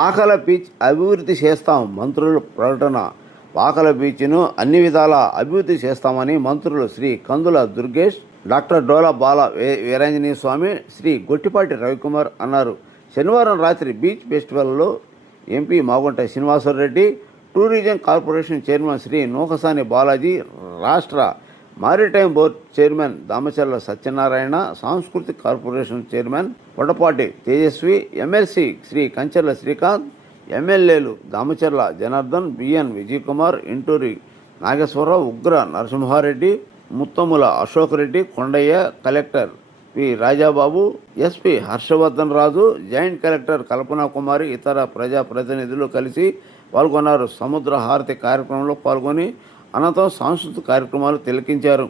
Pakala beach అభివృద్ధి చేస్తాం మంత్రుల ప్రకటన. పాకల బీచ్ను అన్ని విధాలా అభివృద్ధి చేస్తామని మంత్రులు శ్రీ కందుల దుర్గేష్, డాక్టర్ డోలా బాల వీరాంజనేయ స్వామి, శ్రీ గొట్టిపాటి రవికుమార్ అన్నారు. శనివారం రాత్రి బీచ్ ఫెస్టివల్లో MP Magunta Srinivasa Reddy, tourism corporation chairman Shri Nukasani Balaji, రాష్ట్ర maritime board chairman Damacharla Satyanarayana, సాంస్కృతిక corporation chairman Podapati Tejaswi, MLC Shri Kancharla Srikanth, ఎమ్మెల్యేలు Damacharla Janardhan, B N Vijayakumar, Inturi Nageswara Rao, Ugra Narasimha Reddy, Muthumula Ashok Reddy, Kondaiah, collector P Rajababu, SP Harshavardhan Raju, joint collector Kalpana Kumari, ఇతర ప్రజాప్రతినిధులు కలిసి పాల్గొన్నారు. సముద్ర హారతి కార్యక్రమంలో పాల్గొని అనంతరం సాంస్కృతిక కార్యక్రమాలు తిలకించారు.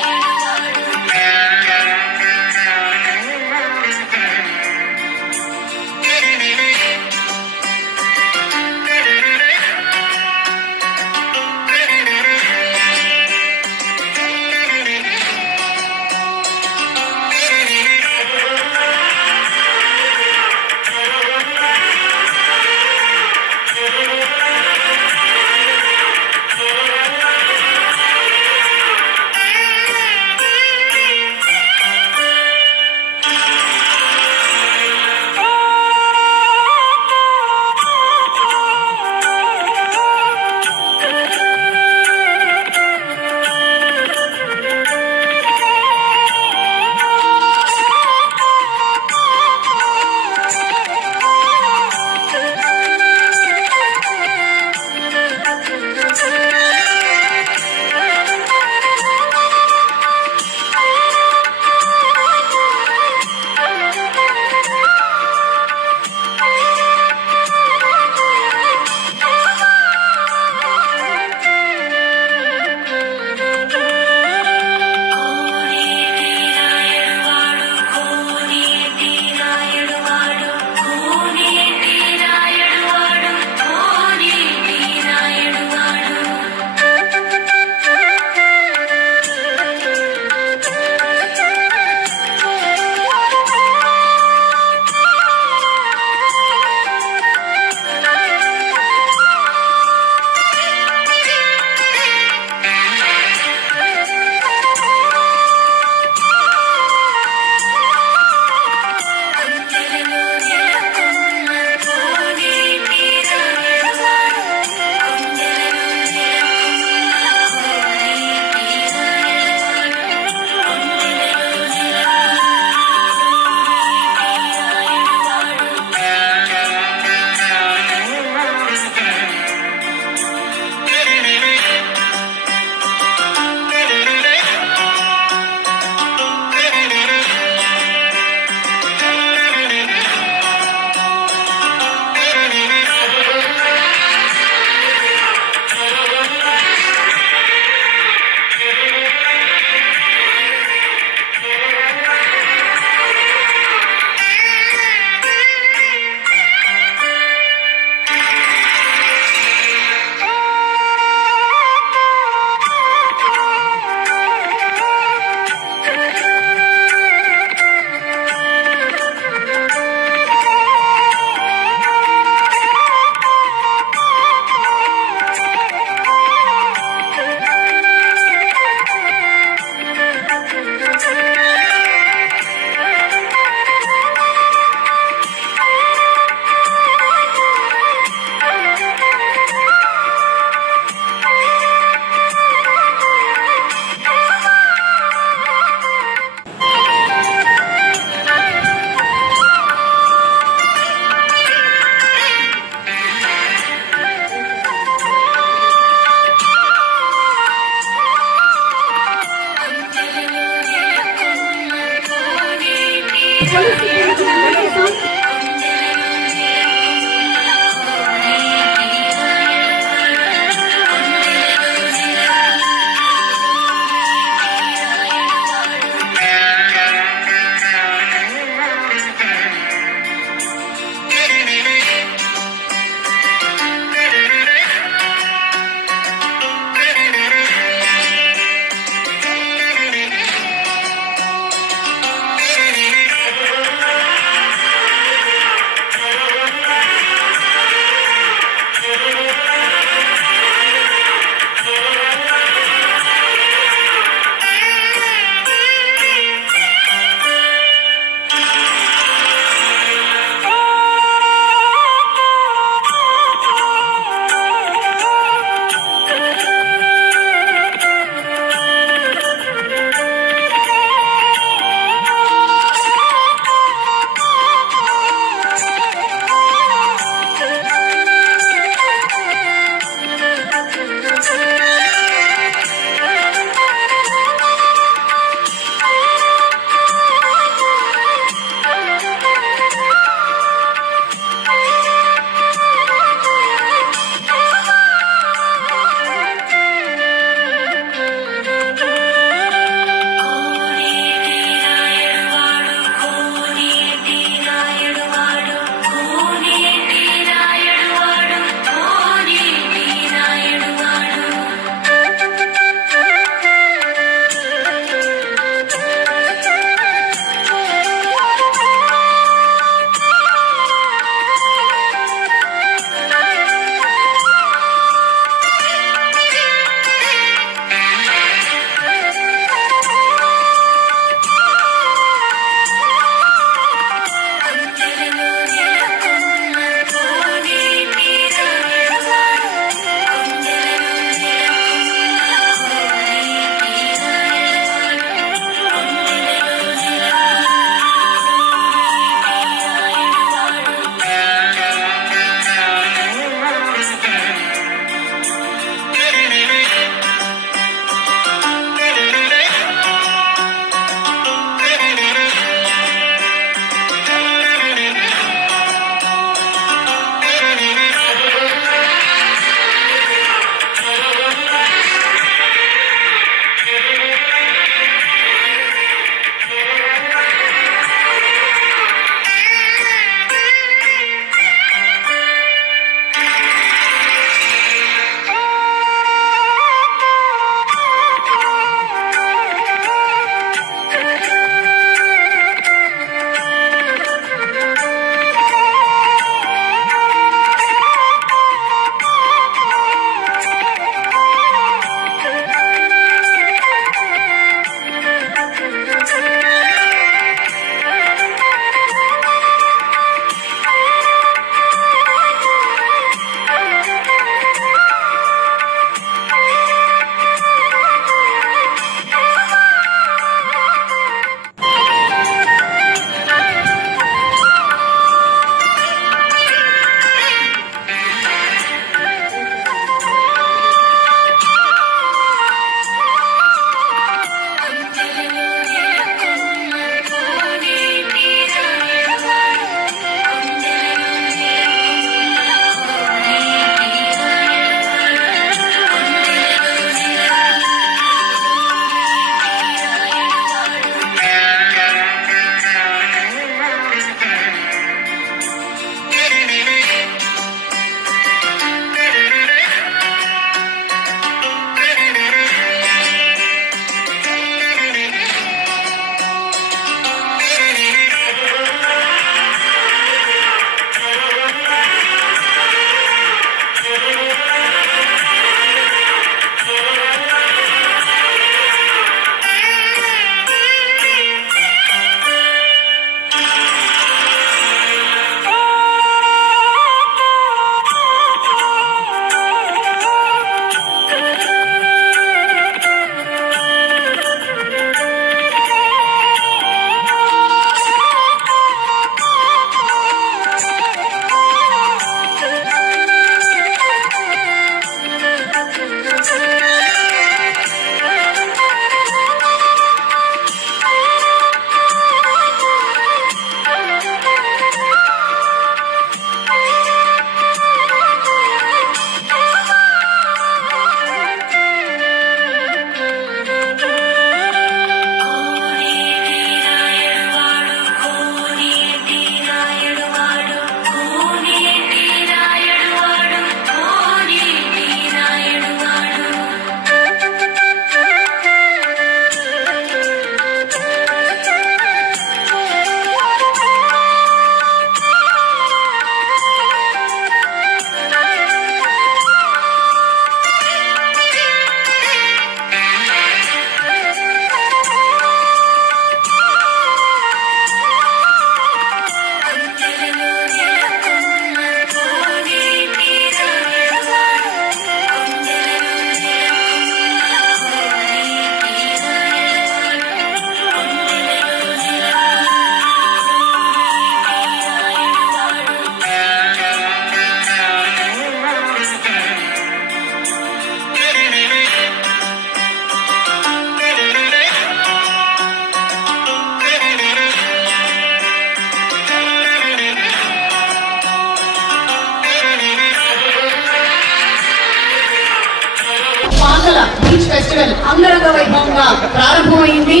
ఫెస్టివల్ అంగరంగ వైభవంగా ప్రారంభమైంది.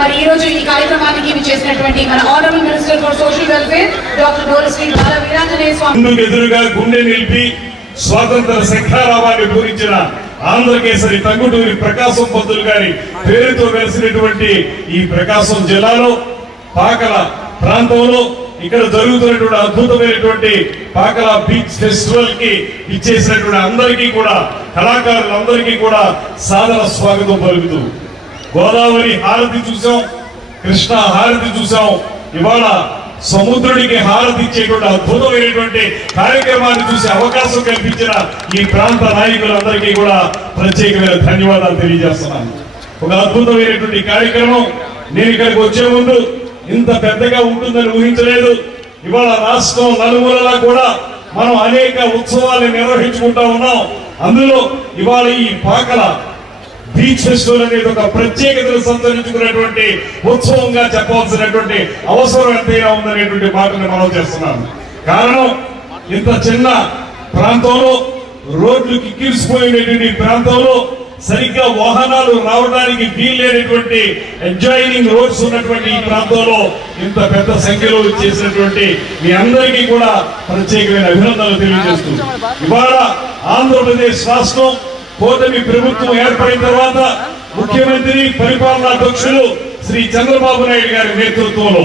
మరి ఈ రోజు ఈ కార్యక్రమానికి చేసినటువంటి మన honourable minister for social welfare doctor Dola Sri Bala Veeranjaneya Swamy ఎదురుగా గుండె నిలిపి స్వాతంత్ర శంఖారావాన్ని పూరించిన ఆంధ్రకేసరి టంగుటూరి ప్రకాశం పంతులు గారి పేరుతో వెలిసినటువంటి ఈ ప్రకాశం జిల్లాలో పాకల ప్రాంతంలో ఇక్కడ జరుగుతున్నటువంటి అద్భుతమైనటువంటి పాకల బీచ్ ఫెస్టివల్ కి ఇచ్చేసినటువంటి అందరికీ కూడా కళాకారులందరికీ కూడా సాదర స్వాగతం పలుకుతూ గోదావరి హారతి చూసాం, కృష్ణ హారతి చూసాం, ఇవాళ సముద్రుడికి హారతి ఇచ్చేటువంటి అద్భుతమైనటువంటి కార్యక్రమాన్ని చూసే అవకాశం కల్పించిన ఈ ప్రాంత నాయకులందరికీ కూడా ప్రత్యేకమైన ధన్యవాదాలు తెలియజేస్తున్నాను. ఒక అద్భుతమైనటువంటి కార్యక్రమం. నేను ఇక్కడికి వచ్చే ముందు ఇంత పెద్దగా ఉంటుందని ఊహించలేదు. ఇవాళ రాష్ట్రం నలుమూలలా కూడా మనం అనేక ఉత్సవాలను నిర్వహించుకుంటా ఉన్నాం. అందులో ఇవాళ ఈ పాకల బీచ్ ఫెస్టివల్ అనేది ఒక ప్రత్యేకతను సంతరించుకున్నటువంటి ఉత్సవంగా చెప్పవలసినటువంటి అవసరం ఎంతైనా ఉందనేటువంటి మాటను మనం చేస్తున్నాం. కారణం, ఇంత చిన్న ప్రాంతంలో రోడ్లు కిక్కిరిసిపోయినటువంటి ప్రాంతంలో సరిగ్గా వాహనాలు రావడానికి వీల్లేనటువంటి అడ్జాయినింగ్ రోడ్స్ ఉన్నటువంటి ఈ ప్రాంతంలో ఇంత పెద్ద సంఖ్యలో చేసినటువంటి మీ అందరికీ కూడా ప్రత్యేకమైన అభినందనలు తెలియజేస్తూ ఇవాళ ఆంధ్రప్రదేశ్ రాష్ట్రం కూటమి ప్రభుత్వం ఏర్పడిన తర్వాత ముఖ్యమంత్రి పరిపాలనాధ్యక్షులు శ్రీ చంద్రబాబు నాయుడు గారి నేతృత్వంలో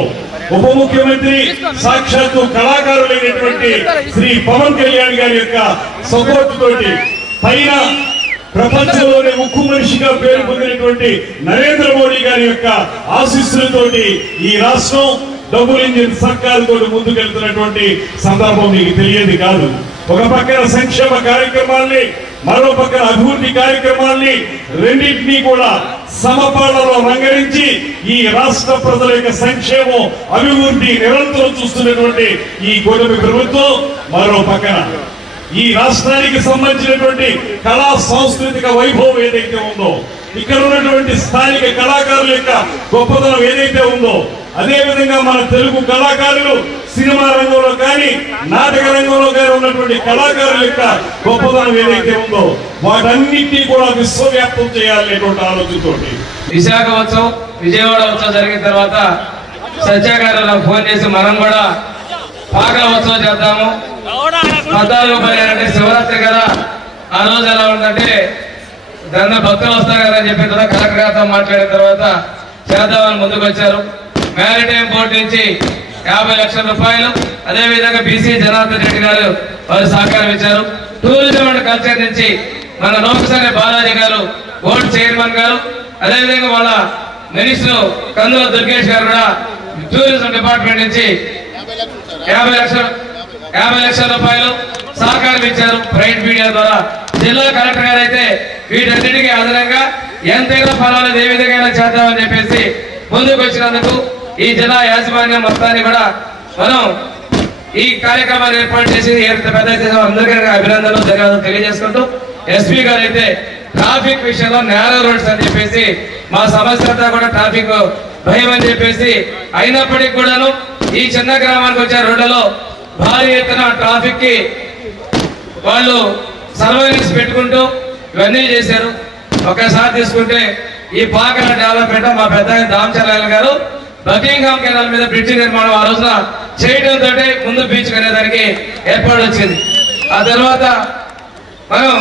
ఉప ముఖ్యమంత్రి సాక్షాత్తు కళాకారులైనటువంటి శ్రీ పవన్ కళ్యాణ్ గారి యొక్క సపోర్ట్ తోటి పైన ప్రపంచంలోనే ముక్కు మనిషిగా పేరు పొందినటువంటి నరేంద్ర మోడీ గారి యొక్క ఆశీస్సులతోటి ఈ రాష్ట్రం డబుల్ ఇంజిన్ సర్కారుతో ముందుకెళ్తున్నటువంటి సందర్భం మీకు తెలియదు కాదు. ఒక పక్కన సంక్షేమ కార్యక్రమాల్ని, మరో పక్కన అభివృద్ధి కార్యక్రమాల్ని రెండింటినీ కూడా సమపాళ్లలో రంగరించి ఈ రాష్ట్ర ప్రజల యొక్క సంక్షేమం, అభివృద్ధి నిరంతరం చూస్తున్నటువంటి ఈ కూటమి ప్రభుత్వం మరో పక్కన ఈ రాష్ట్రానికి సంబంధించినటువంటి కళా సాంస్కృతిక వైభవం ఏదైతే ఉందో, ఇక్కడ ఉన్నటువంటి స్థానిక కళాకారుల యొక్క గొప్పతనం ఏదైతే ఉందో, అదే విధంగా మన తెలుగు కళాకారులు సినిమా రంగంలో కానీ నాటక రంగంలో కానీ ఉన్నటువంటి కళాకారుల యొక్క గొప్పతనం ఏదైతే ఉందో వాటన్నిటినీ కూడా విశ్వవ్యాప్తం చేయాలనేటువంటి ఆలోచనతో విశాఖ ఉత్సవం, విజయవాడ ఉత్సవం జరిగిన తర్వాత సత్యాగారు నాకు ఫోన్ చేసి మనం కూడా పాకల ఉత్సవం చేద్దాము, 14 శివరాత్రి కదా, ఆ రోజు ఎలా ఉందంటే దాని భక్తులు వస్తారు కదా అని చెప్పిన తర్వాత కలెక్టర్ గారితో మాట్లాడిన తర్వాత చేద్దామని ముందుకు వచ్చారు. మ్యారిటైమ్ బోర్డు నుంచి 50 లక్షల రూపాయలు, అదేవిధంగా బీసీ జనార్దన్ రెడ్డి గారు వారు సహకారం ఇచ్చారు. టూరిజం అండ్ కల్చర్ నుంచి మన లోకసాని బాలాజీ గారు బోర్డు చైర్మన్ గారు, అదేవిధంగా వాళ్ళ మినిస్టర్ కందుల దుర్గేష్ గారు కూడా టూరిజం డిపార్ట్మెంట్ నుంచి 50 లక్షల రూపాయలు సహకారం ఇచ్చారు ప్రైవేట్ మీడియా ద్వారా. జిల్లా కలెక్టర్ గారు అయితే వీటన్నిటికీ అదనంగా ఎంతైనా పర్వాలేదు ఏ విధంగా చేద్దామని చెప్పేసి ముందుకు వచ్చినందుకు ఈ జిల్లా యాజమాన్యం మొత్తాన్ని కూడా మనం ఈ కార్యక్రమాన్ని ఏర్పాటు చేసి ఎంత పెద్ద అందరికీ అభినందనలు ధన్యవాదాలు తెలియజేసుకుంటూ ఎస్పీ గారు అయితే ట్రాఫిక్ విషయంలో నేరో రోడ్స్ అని చెప్పేసి మా సమస్య అంతా కూడా ట్రాఫిక్ భయం అని చెప్పేసి అయినప్పటికీ కూడాను ఈ చిన్న గ్రామానికి వచ్చే రోడ్లలో భారీ ఎత్తున ట్రాఫిక్ కి వాళ్ళు సర్వేలెన్స్ పెట్టుకుంటూ ఇవన్నీ చేశారు. ఒకసారి తీసుకుంటే ఈ పాకల డెవలప్మెంట్ మా పెద్ద దామచర్ల గారు బకింగ్హామ్ కెనాల్ మీద బ్రిడ్జి నిర్మాణం ఆ రోజున చేయడంతో ముందు బీచ్ అనేదానికి ఏర్పాటు వచ్చింది. ఆ తర్వాత మనం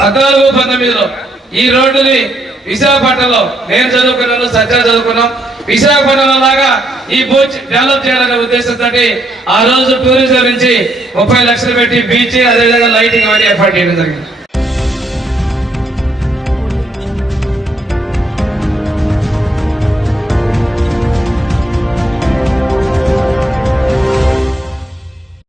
14-19లో ఈ రోడ్డుని విశాఖపట్నంలో నేను చదువుకున్నాను, సత్య చదువుకున్నాం, విశాఖపట్నంలో లాగా ఈ బీచ్ డెవలప్ చేయాలనే ఉద్దేశంతో ఆ రోజు టూరిజం నుంచి 30 లక్షలు పెట్టి బీచ్ అదేవిధంగా లైటింగ్ అవన్నీ ఏర్పాటు చేయడం జరిగింది.